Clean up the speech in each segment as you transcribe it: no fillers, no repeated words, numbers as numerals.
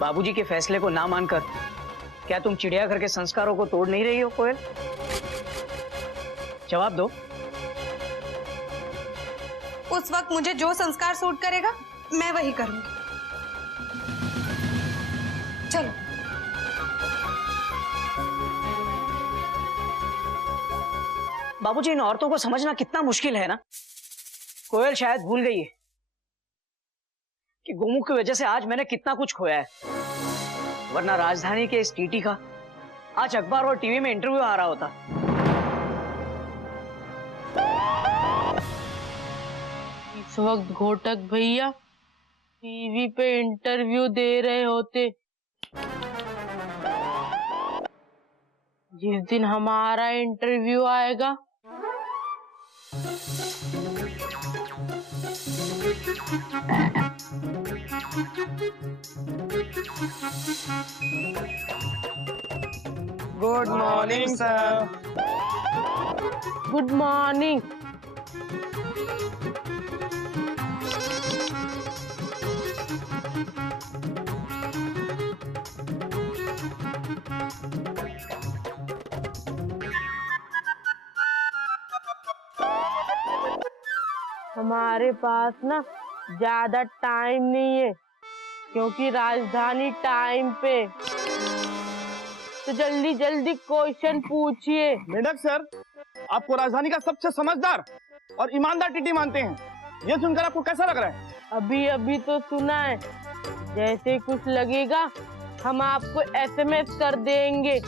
बाबूजी के फैसले को ना मानकर क्या तुम चिड़ियाघर के संस्कारों को तोड़ नहीं रही हो कोयल? जवाब दो। उस वक्त मुझे जो संस्कार सूट करेगा मैं वही करूंगी। चलो। बाबूजी, इन औरतों को समझना कितना मुश्किल है ना। कोयल शायद भूल गई है कि गोमुख की वजह से आज मैंने कितना कुछ खोया है, वरना राजधानी के इस टीटी का आज अखबार और टीवी में इंटरव्यू आ रहा होता। इस वक्त घोटक भैया टीवी पे इंटरव्यू दे रहे होते। जिस दिन हमारा इंटरव्यू आएगा good morning sir. Good morning. हमारे पास ना ज्यादा टाइम नहीं है क्योंकि राजधानी टाइम पे, तो जल्दी जल्दी क्वेश्चन पूछिए। मेंढक सर, आपको राजधानी का सबसे समझदार और ईमानदार टीटी मानते हैं। ये सुनकर आपको कैसा लग रहा है? अभी अभी तो सुना है, जैसे कुछ लगेगा हम आपको SMS कर देंगे।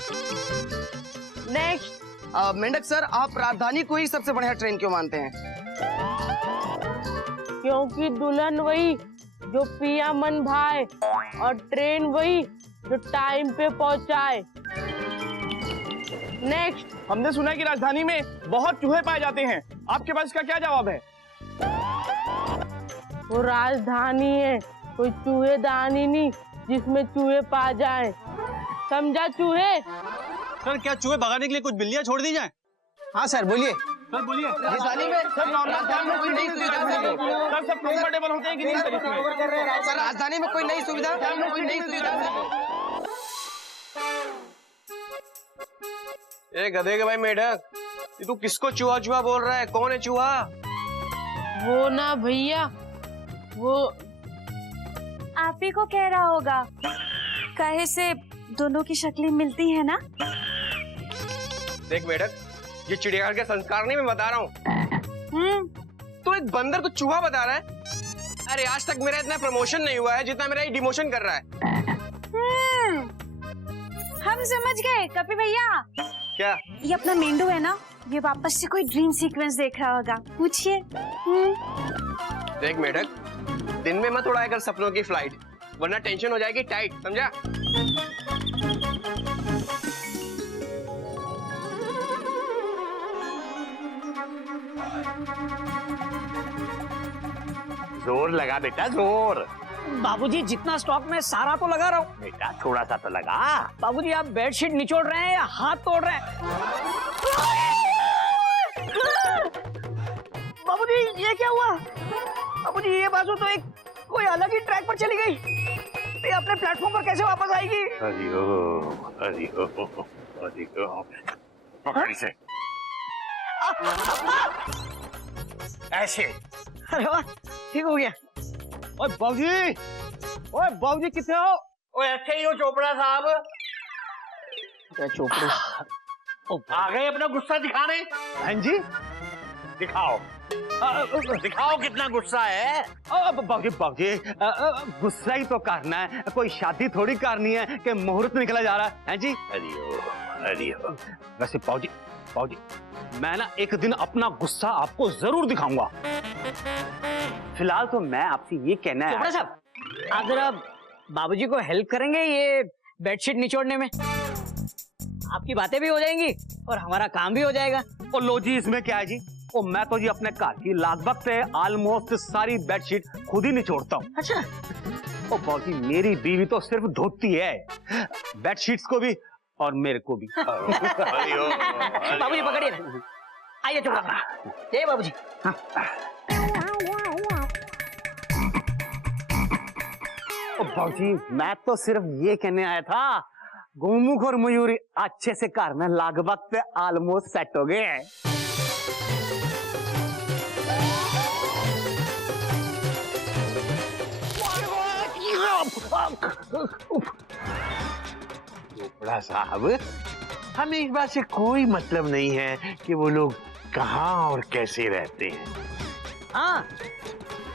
नेक्स्ट। मेंढक सर, आप राजधानी को ही सबसे बढ़िया ट्रेन क्यों मानते हैं? क्योंकि दुल्हन वही जो पिया मन भाए और ट्रेन वही जो टाइम पे पहुंचाए। नेक्स्ट। हमने सुना है कि राजधानी में बहुत चूहे पाए जाते हैं, आपके पास इसका क्या जवाब है? वो राजधानी है, कोई चूहेदानी नहीं जिसमें चूहे पा जाए। समझा चूहे? सर, क्या चूहे भगाने के लिए कुछ बिल्लियां छोड़ दी जाए? हाँ सर, बोलिए। सर बोलिए। राजधानी में सर नॉर्मल टाइम में कोई नई सुविधा सर सब कंफर्टेबल होते हैं कि नहीं सर इसमें? सर राजधानी में कोई नई सुविधा ए गधे के भाई मेढक, तू किसको चूहा चूहा बोल रहा है? कौन है चूहा? वो ना भैया, वो आप ही को कह रहा होगा, कहे से दोनों की शक्लें मिलती है ना। देख मेढक, ये चिड़ियाघर के संस्कार नहीं, मैं बता रहा हूँ। तो एक बंदर को चूहा बता रहा है? अरे आज तक मेरा इतना प्रमोशन नहीं हुआ है जितना मेरा ये डिमोशन कर रहा है। हम समझ गए कपी भैया। क्या? ये अपना मेंढू है ना, ये वापस से कोई ड्रीम सीक्वेंस देख रहा होगा, पूछिए। देख मेढक, दिन में मत उड़ाया कर सपनों की फ्लाइट, वरना टेंशन हो जाएगी टाइट, समझा? जोर लगा बेटा, जोर। बाबूजी, जितना स्टॉक में सारा तो लगा रहा हूँ। बेटा थोड़ा सा तो लगा। बाबूजी, आप बेडशीट निचोड़ रहे हैं या हाथ तोड़ रहे हैं? बाबूजी, ये क्या हुआ? बाबूजी, ये बाजू तो एक कोई अलग ही ट्रैक पर चली गई। ये अपने प्लेटफॉर्म पर कैसे वापस आएगी? पकड़ से ऐसे। अरे वाह, ठीक हो गया। ओए बाबूजी कितने हो? ओए ऐसे ही हो चोपड़ा साहब। क्या चोपड़े? आ गए अपना गुस्सा दिखाने? हाँ जी, दिखाओ। दिखाओ कितना गुस्सा है। बाबूजी गुस्सा ही तो करना है, कोई शादी थोड़ी करनी है कि मुहूर्त निकला जा रहा है जी। अरे वैसे बाबूजी मैं ना एक दिन अपना गुस्सा आपको जरूर दिखाऊंगा। फिलहाल तो मैं आपसे ये कहना है। चोपड़ा साहब, आप जरा बाबूजी को हेल्प करेंगे ये बेडशीट निचोड़ने में? आपकी बातें भी हो जाएंगी और हमारा काम भी हो जाएगा। और लो जी, इसमें क्या है जी? ओ मैं तो जी अपने घर की लगभग से ऑलमोस्ट सारी बेडशीट खुद ही निचोड़ता हूँ। अच्छा। ओ बाबूजी, मेरी बीवी तो सिर्फ धोती है, बेडशीट्स को भी और मेरे को भी। बाबूजी पकड़िए, आइए चोपड़ा साहब। ये बाबूजी। हाँ। बाबूजी मैं तो सिर्फ ये कहने आया था, गोमुख और मयूरी अच्छे से घर में लगभग ऑलमोस्ट सेट हो गए हैं। चोपड़ा साहब, हमें इस बात से कोई मतलब नहीं है कि वो लोग कहाँ और कैसे रहते हैं। हाँ,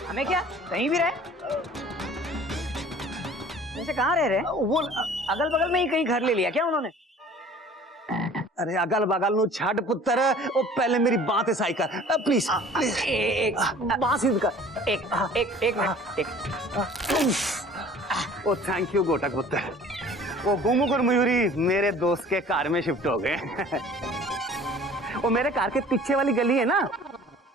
हमें क्या, कहीं भी रहे। वैसे कहाँ रह रहे हैं? वो अगल बगल में ही कहीं घर ले लिया क्या उन्होंने? अरे अगल बगल नु छाड़ पुत्र, ओ पहले मेरी बात ऐसा कर प्लीज। एक बात सीध कर। एक मिनट, एक ओ थैंक यू गोटक पुत्र। वो गोमुख और मयूरी मेरे दोस्त के कार में शिफ्ट हो गए। वो मेरे कार के पीछे वाली गली है ना,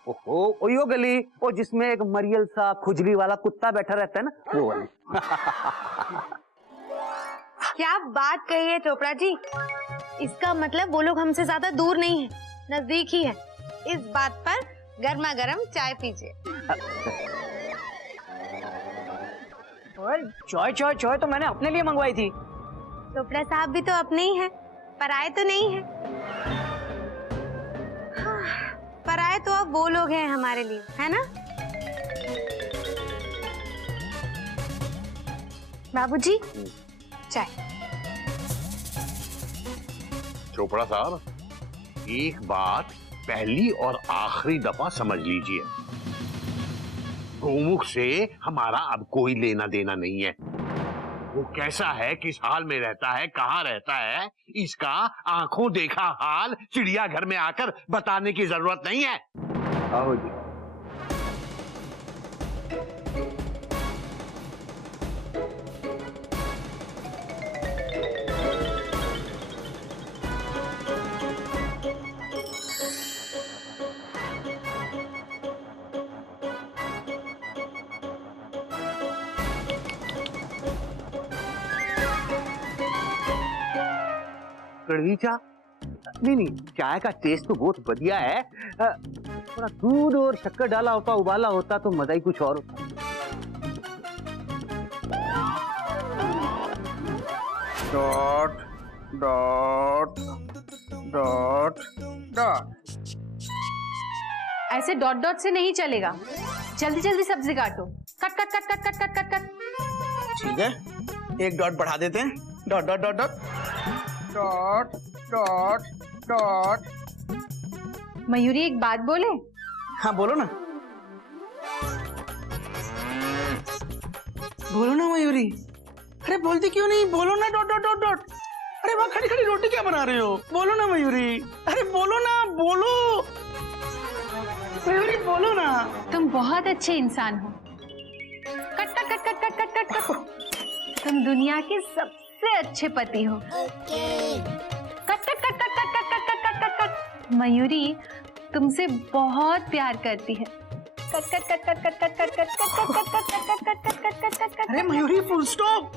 ओहो यो गली, वो जिसमें एक मरियल सा खुजली वाला कुत्ता बैठा रहता है ना, वो वाली। क्या बात कही है चोपड़ा जी, इसका मतलब वो लोग हमसे ज्यादा दूर नहीं है, नजदीक ही है। इस बात पर गर्मा गर्म चाय पीजिए। चाय तो मैंने अपने लिए मंगवाई थी। चोपड़ा साहब भी तो अपने ही हैं, पराए तो नहीं है। हाँ, पराए तो अब वो लोग हैं हमारे लिए, है ना बाबूजी? चाय। चोपड़ा साहब, एक बात पहली और आखिरी दफा समझ लीजिए, गोमुख से हमारा अब कोई लेना देना नहीं है। वो कैसा है, किस हाल में रहता है, कहाँ रहता है, इसका आंखों देखा हाल चिड़ियाघर में आकर बताने की जरूरत नहीं है। आओ जी। कड़वी चाय? नहीं, चाय का टेस्ट तो बहुत बढ़िया है। थोड़ा दूध और शक्कर डाला होता, उबाला होता तो मजा ही कुछ और होता। Dot dot dot dot. ऐसे डॉट डॉट से नहीं चलेगा, जल्दी जल्दी सब्जी काटो। Cut cut cut cut cut cut cut cut. ठीक है, एक डॉट बढ़ा देते हैं। Dot dot dot dot dot dot dot. Mayuri एक बात बोले? हाँ बोलो ना, बोलो ना मयूरी। अरे बोलती क्यों नहीं, बोलो ना डॉट डॉट डॉट डॉट। अरे वहाँ खड़ी खड़ी रोटी क्या बना रहे हो, बोलो ना मयूरी। अरे बोलो ना, बोलो मयूरी, बोलो ना। तुम बहुत अच्छे इंसान हो। Cut cut cut cut cut cut cut cut. तुम दुनिया के सबसे अच्छे पति हो। Cut cut cut cut cut cut cut cut cut cut. Mayuri तुमसे बहुत प्यार करती है। Cut cut cut cut cut cut cut cut cut cut cut cut cut cut cut cut cut. अरे मयूरी फुल स्टॉप।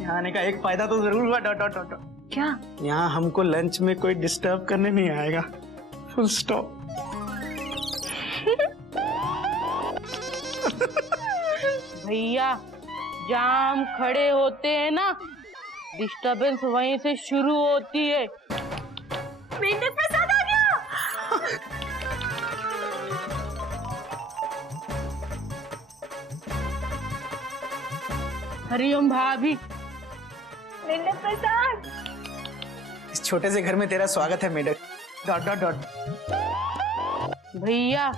यहाँ आने का एक फायदा तो जरूर हुआ। Dot dot dot dot. क्या? यहाँ हमको लंच में कोई डिस्टर्ब करने नहीं आएगा। Full stop. भैया जहाँ हम खड़े होते हैं ना, डिस्टरबेंस वहीं से शुरू होती है। मेंढक प्रसाद आ गया। हरिओम भाभी। मेंढक प्रसाद। इस छोटे से घर में तेरा स्वागत है मेढक। Dot dot dot. भैया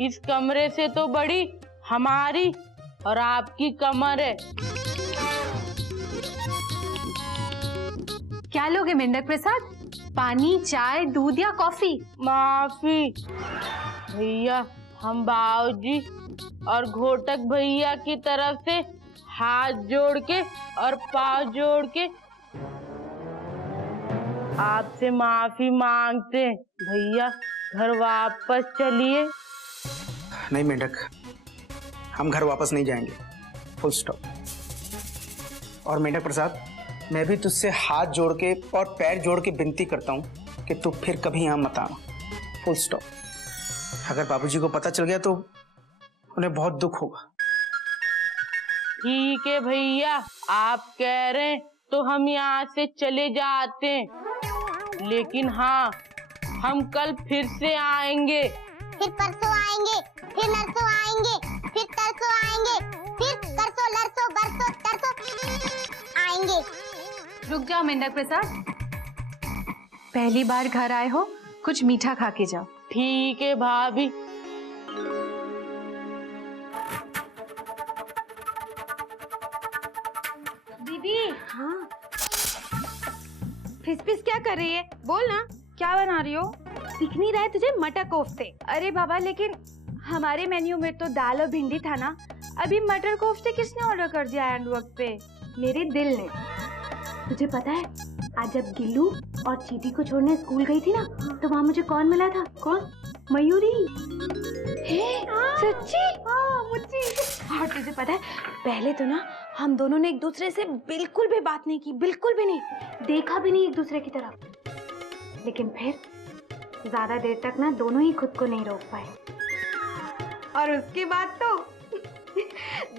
इस कमरे से तो बड़ी हमारी और आपकी कमर है। क्या लोगे मेंढक प्रसाद? पानी, चाय, दूध या कॉफी? माफी भैया, हम बाबूजी और घोटक भैया की तरफ से हाथ जोड़ के और पाँव जोड़ के आपसे माफी मांगते हैं। भैया घर वापस चलिए। नहीं मेढक, हम घर वापस नहीं जाएंगे। Full stop. और मेढक प्रसाद, मैं भी तुझसे हाथ जोड़ के और पैर जोड़ के विनती करता हूँ कि तू फिर कभी यहाँ मत आना। Full stop. अगर बाबूजी को पता चल गया तो उन्हें बहुत दुख होगा। ठीक है भैया, आप कह रहे हैं तो हम यहाँ से चले जाते हैं, लेकिन हाँ, हम कल फिर से आएंगे। फिर परसों आएंगे, फिर नरसों आएंगे, फिर तरसों आएंगे, फिर करसों लरसों बरसों तरसों आएंगे। रुक जाओ मेंढक प्रसाद, पहली बार घर आए हो, कुछ मीठा खा के जाओ। ठीक है भाभी। दीदी, हाँ, फिस क्या कर रही है? बोल ना, क्या बना रही हो? दिख नहीं रहा है तुझे? मटर कोफ्ते। अरे बाबा, लेकिन हमारे मेन्यू में तो दाल और भिंडी था ना। अभी मटर कोफ्ते किसने ऑर्डर कर दिया एंड वक्त पे? मेरे दिल ने। तुझे पता है, आज जब गिल्लू और चीटी को छोड़ने स्कूल गई थी ना, तो वहाँ मुझे कौन मिला था? कौन? मयूरी। सच्ची? हाँ, मुझे। और तुझे पता है, पहले तो ना हम दोनों ने एक दूसरे से बिल्कुल भी बात नहीं की, बिल्कुल भी नहीं, देखा भी नहीं एक दूसरे की तरफ। लेकिन फिर ज्यादा देर तक ना दोनों ही खुद को नहीं रोक पाए, और उसके बाद तो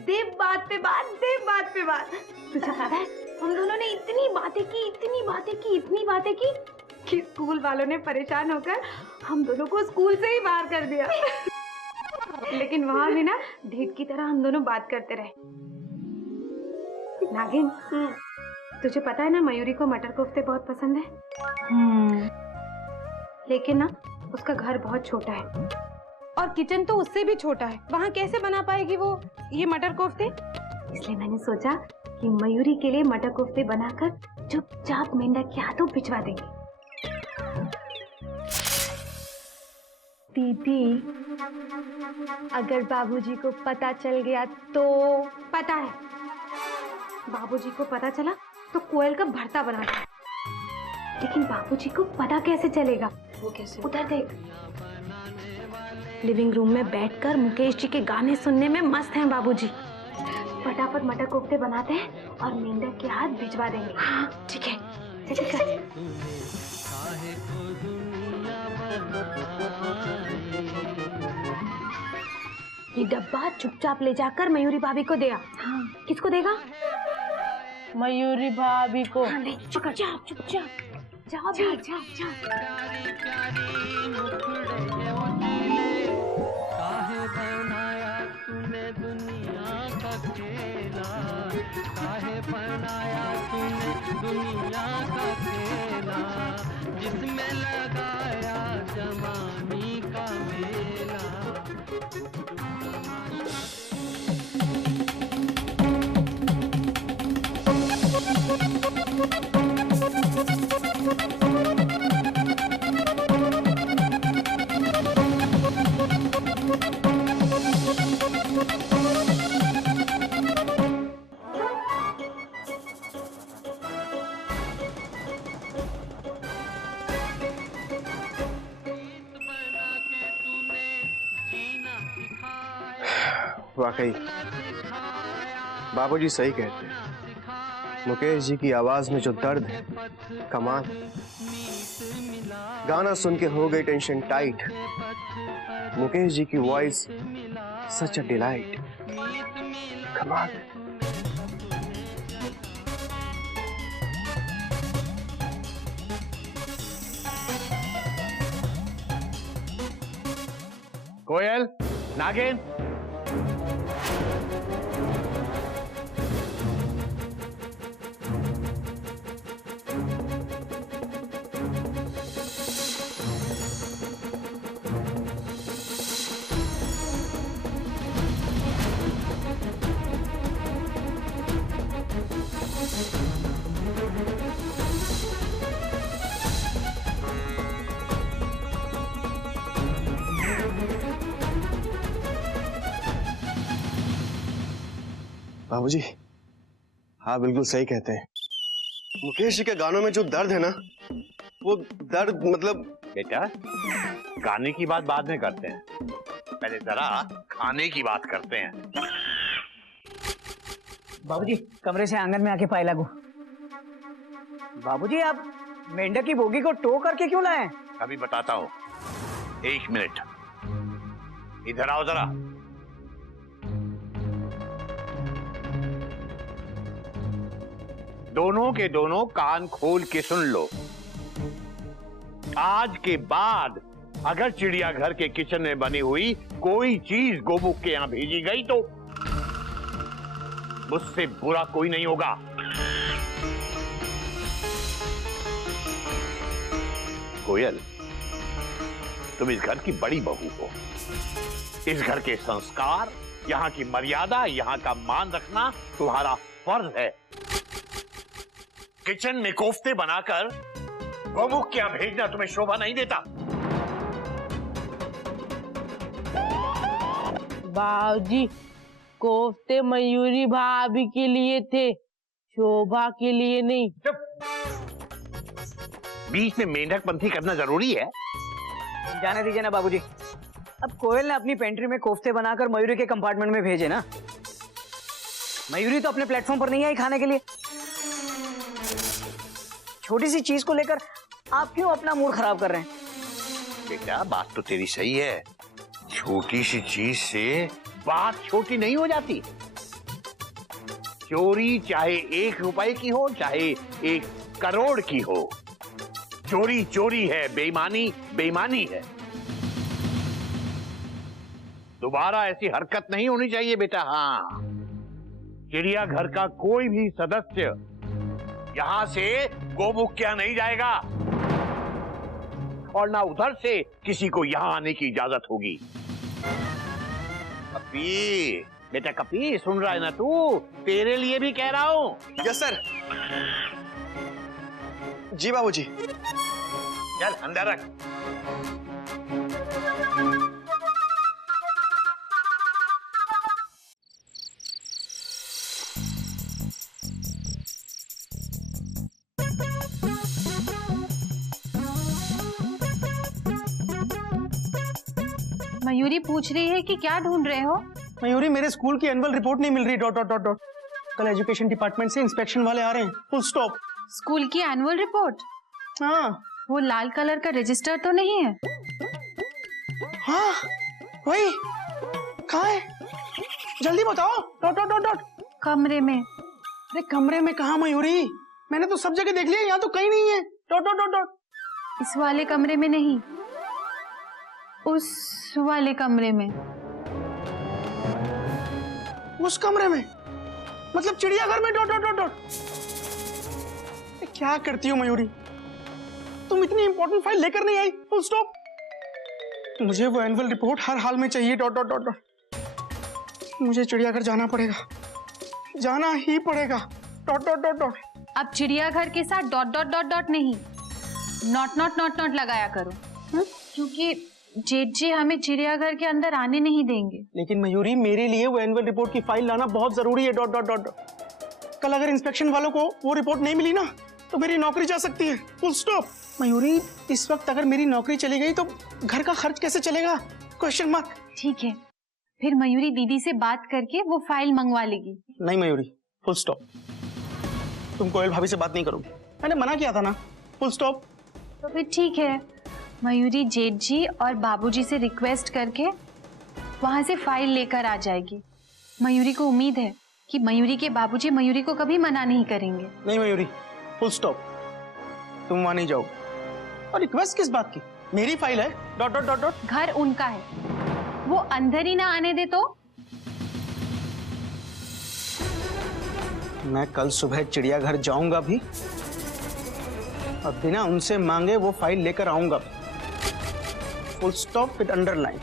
देव बात पे बात, देव बात पे बात। तुझे पता है, हम दोनों ने इतनी बातें की, इतनी बातें की, इतनी बातें की कि स्कूल वालों ने परेशान होकर हम दोनों को स्कूल से ही बाहर कर दिया। लेकिन वहाँ भी ना ढीठ की तरह हम दोनों बात करते रहे। नागिन, तुझे पता है ना, मयूरी को मटर कोफ्ते बहुत पसंद है। लेकिन ना उसका घर बहुत छोटा है, और किचन तो उससे भी छोटा है। वहाँ कैसे बना पाएगी वो ये मटर कोफ्ते? इसलिए मैंने सोचा कि मयूरी के लिए मटर कोफ्ते बनाकर चुपचाप मेंढक के हाथों भिजवा देंगे। दीदी, अगर बाबूजी को पता चल गया तो? पता है, बाबूजी को पता चला तो कोयल का भरता बना देगा। लेकिन बाबूजी को पता कैसे चलेगा? वो कैसे? उधर देख, लिविंग रूम में बैठकर मुकेश जी के गाने सुनने में मस्त हैं बाबूजी। फटाफट मटर कोफ्ते बनाते हैं और मेंढक के हाथ भिजवा देंगे। हाँ, ठीक है, ठीक है। ये डब्बा चुपचाप ले जाकर मयूरी भाभी को देगा। हाँ, किसको देगा? मयूरी भाभी को। हाँ, ले, चुपचाप चुपचाप जाओ भी, जाओ। काहे बनाया तूने दुनिया का खेला, काहे बनाया तूने दुनिया का खेला, जिसमें लगाया जवानी का मेला। वाकई बाबूजी सही कहते हैं, मुकेश जी की आवाज में जो दर्द है, कमाल। गाना सुन के हो गई टेंशन टाइट, मुकेश जी की वॉइस सच अ डिलाइट, कमाल। कोयल, नागिन, बाबूजी, हाँ बिल्कुल सही कहते हैं। मुकेश जी के गानों में जो दर्द है ना, वो दर्द मतलब। बेटा, गाने की बात बाद में करते हैं, पहले जरा खाने की बात करते हैं। बाबूजी, कमरे से आंगन में आके पाए लागू। बाबूजी, आप मेंढक की बोगी को टो करके क्यों लाए? अभी बताता हूँ, 1 मिनट। इधर आओ जरा। दोनों के दोनों कान खोल के सुन लो। आज के बाद अगर चिड़ियाघर के किचन में बनी हुई कोई चीज गोमुख के यहां भेजी गई तो मुझसे बुरा कोई नहीं होगा। कोयल, तुम इस घर की बड़ी बहू हो। इस घर के संस्कार, यहाँ की मर्यादा, यहाँ का मान रखना तुम्हारा फर्ज है। किचन में कोफ्ते बनाकर गोमुख के यहां भेजना तुम्हें शोभा नहीं देता। बाबूजी, कोफ्ते मयूरी भाभी के लिए थे, शोभा के लिए नहीं। चुप। बीच में मेंढक पंथी करना जरूरी है? जाने दीजिए ना बाबूजी। अब कोयल ने अपनी पेंट्री में कोफ्ते बनाकर मयूरी के कंपार्टमेंट में भेजे ना। मयूरी तो अपने प्लेटफॉर्म पर नहीं आई खाने के लिए। छोटी सी चीज को लेकर आप क्यों अपना मूड खराब कर रहे हैं? बेटा, बात तो तेरी सही है। छोटी सी चीज से बात छोटी नहीं हो जाती। चोरी चाहे 1 रुपए की हो, चाहे 1 करोड़ की हो, चोरी चोरी है, बेईमानी बेईमानी है। दोबारा ऐसी हरकत नहीं होनी चाहिए बेटा। हाँ, चिड़ियाघर का कोई भी सदस्य यहां से गोमुख क्या नहीं जाएगा और ना उधर से किसी को यहां आने की इजाजत होगी। कपी, बेटा कपी, सुन रहा है ना तू? तेरे लिए भी कह रहा हूं। Yes sir. जी बाबूजी। चल अंदर रख। मयूरी पूछ रही है कि क्या ढूंढ रहे हो? मयूरी, मेरे स्कूल की एनुअल रिपोर्ट नहीं मिल रही। ... कल एजुकेशन डिपार्टमेंट से इंस्पेक्शन वाले आ रहे हैं। Full stop. स्कूल की एनुअल रिपोर्ट? हाँ। वो लाल कलर का रजिस्टर तो नहीं है? हाँ वही। कहाँ है? जल्दी बताओ। ... कमरे में। अरे कमरे में कहाँ मयूरी? मैंने तो सब जगह देख लिया, यहाँ तो कहीं नहीं है। ... इस वाले कमरे में नहीं, उस वाले कमरे में। उस कमरे में? मतलब चिड़ियाघर में? ... क्या करती हो मयूरी? तुम इतनी इंपॉर्टेंट फाइल लेकर नहीं आई। Full stop. मुझे वो एनुअल रिपोर्ट हर हाल में चाहिए। ... मुझे चिड़ियाघर जाना पड़ेगा, जाना ही पड़ेगा। ... अब चिड़ियाघर के साथ ... नहीं, नॉट लगाया करो। क्योंकि जेठ जी हमें चिड़ियाघर के अंदर आने नहीं देंगे। लेकिन मयूरी, मेरे लिए वो एनुअल रिपोर्ट की फाइल लाना बहुत जरूरी है। ... कल अगर इंस्पेक्शन वालों को वो रिपोर्ट नहीं मिली ना तो मेरी नौकरी जा सकती है। Full stop. मयूरी, इस वक्त अगर मेरी नौकरी चली गई तो घर का खर्च कैसे चलेगा? Question mark. ठीक है, फिर मयूरी दीदी से बात करके वो फाइल मंगवा लेगी। नहीं मयूरी, फुल स्टॉप। तुम कोयल भाभी से बात नहीं करोगी, मैंने मना किया था ना। Full stop. तो फिर ठीक है, मयूरी जेठ जी और बाबूजी से रिक्वेस्ट करके वहां से फाइल लेकर आ जाएगी। मयूरी को उम्मीद है कि मयूरी के बाबूजी मयूरी को कभी मना नहीं करेंगे। नहीं मयूरी, फुल स्टॉप। तुम वहां नहीं जाओ। और रिक्वेस्ट किस बात की? मेरी फाइल है। ... घर उनका है, वो अंदर ही ना आने दे तो? मैं कल सुबह चिड़ियाघर जाऊंगा भी और बिना उनसे मांगे वो फाइल लेकर आऊंगा। Full stop with underline.